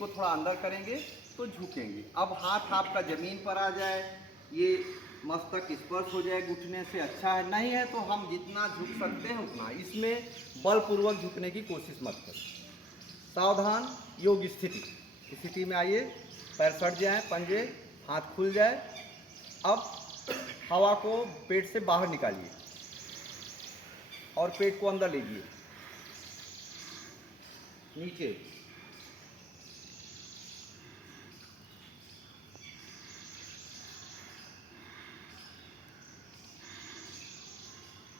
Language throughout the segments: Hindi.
को थोड़ा अंदर करेंगे तो झुकेंगे। अब हाथ आपका ज़मीन पर आ जाए, ये मस्तक स्पर्श हो जाए घुटने से, अच्छा है। नहीं है तो हम जितना झुक सकते हैं उतना, इसमें बलपूर्वक झुकने की कोशिश मत करें। सावधान, योग स्थिति में आइए, पैर सट जाए, पंजे, हाथ खुल जाए। अब हवा को पेट से बाहर निकालिए और पेट को अंदर लीजिए, नीचे।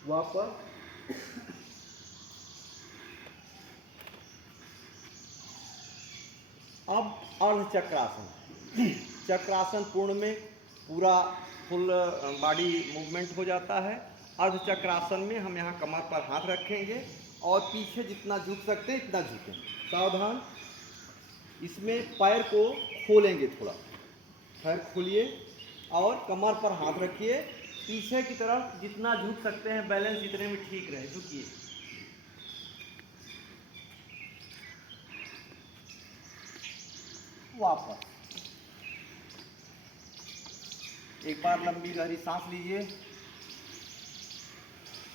वापस। अब अर्धचक्रासन। चक्रासन पूर्ण में पूरा फुल बॉडी मूवमेंट हो जाता है। अर्धचक्रासन में हम यहाँ कमर पर हाथ रखेंगे और पीछे जितना झुक सकते हैं इतना झुकें। सावधान, इसमें पैर को खोलेंगे, थोड़ा पैर खोलिए और कमर पर हाथ रखिए, पीछे की तरफ जितना झुक सकते हैं, बैलेंस जितने में ठीक रहे, झुकिए। वापस। एक बार लंबी गहरी सांस लीजिए,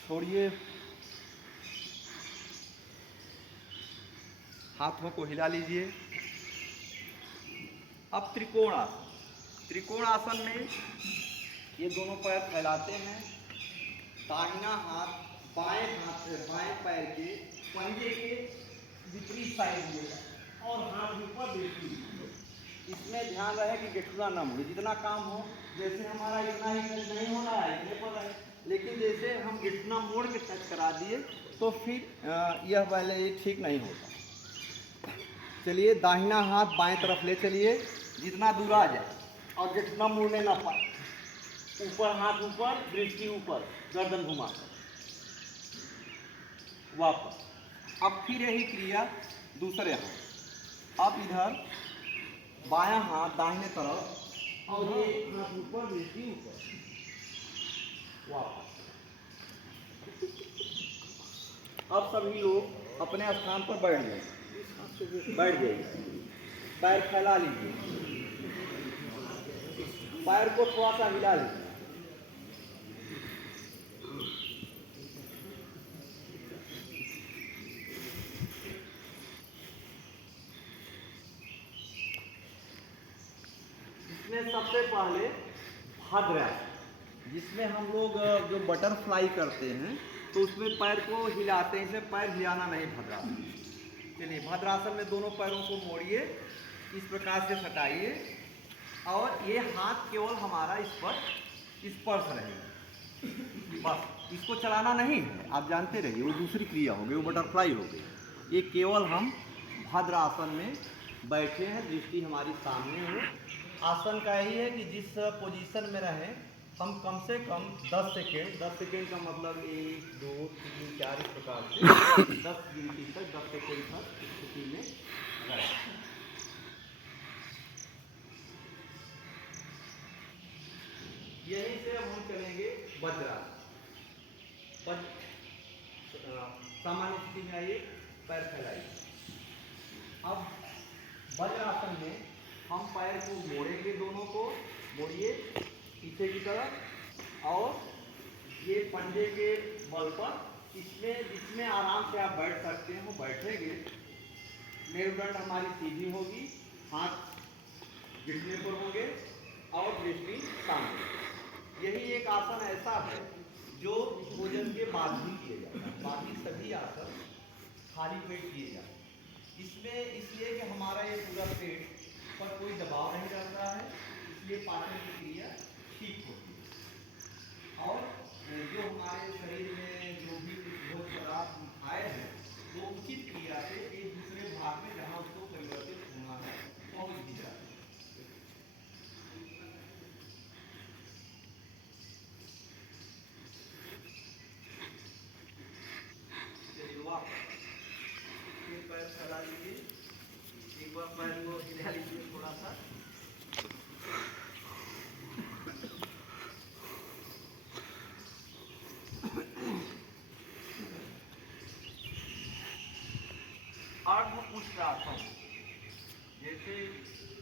छोड़िए, हाथों को हिला लीजिए। अब त्रिकोण आसन। त्रिकोण आसन में ये दोनों पैर फैलाते हैं, दाहिना हाथ बाएं पैर के पंजे के विपरीत साइड में और हाथ ऊपर देखिए। इसमें ध्यान रहे कि गिठुआ न मुड़े। जितना काम हो, जैसे हमारा इतना ही नहीं होना है, इतने पर है, लेकिन जैसे हम गिठुआ मोड़ के टच करा दिए तो फिर यह पहले ये ठीक नहीं होता। चलिए, दाहिना हाथ बाएं तरफ ले चलिए, जितना दूर आ जाए और गिठुआ मुड़ने ना पाए। ऊपर हाथ ऊपर, दृष्टि ऊपर, गर्दन घुमाकर वापस। अब फिर यही क्रिया दूसरे हाथ। अब इधर बायां हाथ दाहिने तरफ और ये हाथ ऊपर, दृष्टि ऊपर, वापस। अब सभी लोग अपने स्थान पर बैठ जाइए, पैर फैला लीजिए, पैर को थोड़ा सा हिला लीजिए। इसमें सबसे पहले भद्रासन, जिसमें हम लोग जो बटरफ्लाई करते हैं तो उसमें पैर को हिलाते हैं, इसमें पैर हिलाना नहीं भद्रासन। चलिए, भद्रासन में दोनों पैरों को मोड़िए, इस प्रकार से सटाइए और ये हाथ केवल हमारा इस पर स्पर्श रहेगा, बस। इसको चलाना नहीं है, आप जानते रहिए, वो दूसरी क्रिया हो गई, वो बटरफ्लाई हो गई। ये केवल हम भद्रासन में बैठे हैं, दृष्टि हमारी सामने हो। आसन का यही है कि जिस पोजीशन में रहें हम कम से कम 10 सेकेंड, 10 सेकेंड का मतलब 1 2 3 4 इस प्रकार से 10 गिनती तक, 10 सेकेंड तक स्थिति में रहें। यहीं से अब हम चलेंगे वज्रासन। सामान्य स्थिति में आइए, पैर फैलाइए। अब वज्रासन में हम पैर को मोड़ेंगे, दोनों को मोड़िए पीछे की तरफ और ये पंजे के बल पर इसमें जिसमें आराम से आप बैठ सकते हैं वो बैठेंगे। मेरुदंड हमारी सीधी होगी, हाथ गिरने पर होंगे और दृष्टि सामने। यही एक आसन ऐसा है जो भोजन के बाद भी किए जाता है, बाकी सभी आसन खाली पेट किए जाते हैं। इसमें इसलिए कि हमारा ये पूरा पेट पर कोई दबाव नहीं रहता है, इसलिए पाचन की क्रिया ठीक होती है और जो हमारे शरीर में जो भी भोज्य पदार्थ खाए हैं वो उचित क्रिया से एक दूसरे भाग में जहाँ उसको परिवर्तित होना है पहुँच भी जाते हैं। पैर फैला लीजिए, एक बार पैर को हिला लीजिए थोड़ा सा। अर्धपुष्टासन, जैसे